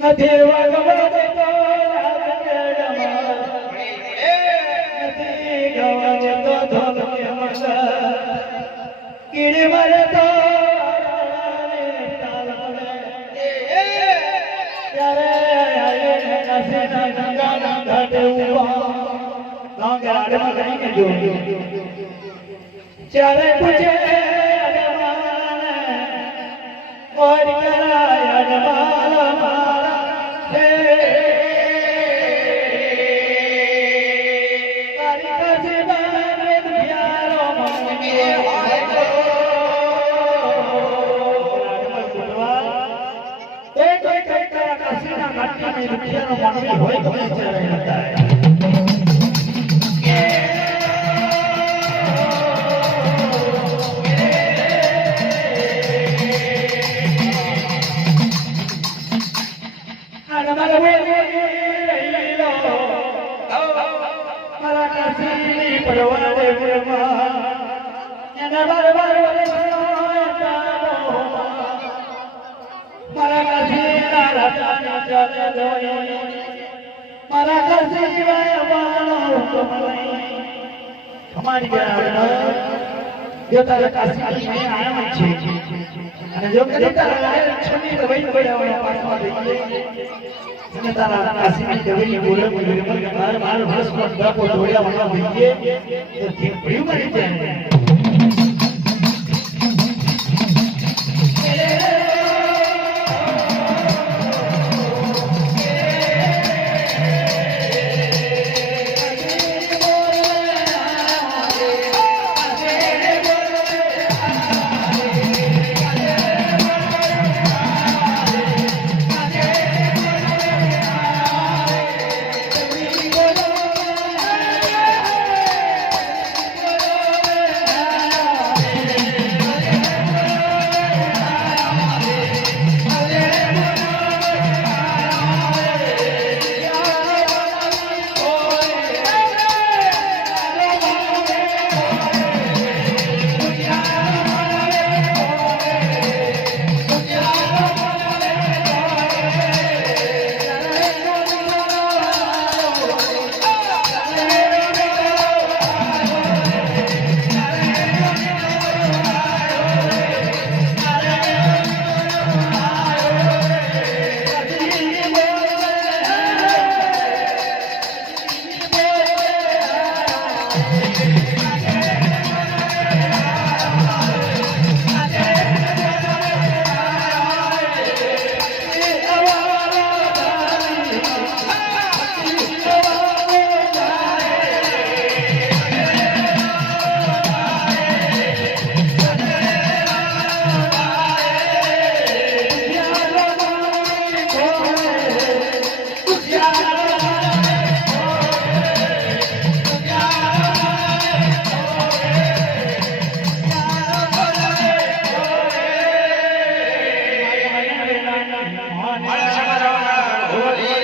નથી વાગવા દેતો. નથી ગવા. चर कुछ और અમારી ગયા જો તારા કાશી નહીં આયા છે અને જો કદી તારા લાયક છોડી તો વઈ વઈ આવવા પાછવા દઈએ અને તારા કાશીની દેવી બોલે બોલે મને માર માર ભસ મત બાપો દોડ્યા મને ભઈએ તો તે ભયું મરી જાય Hey, મન સમરવણ ભૂલી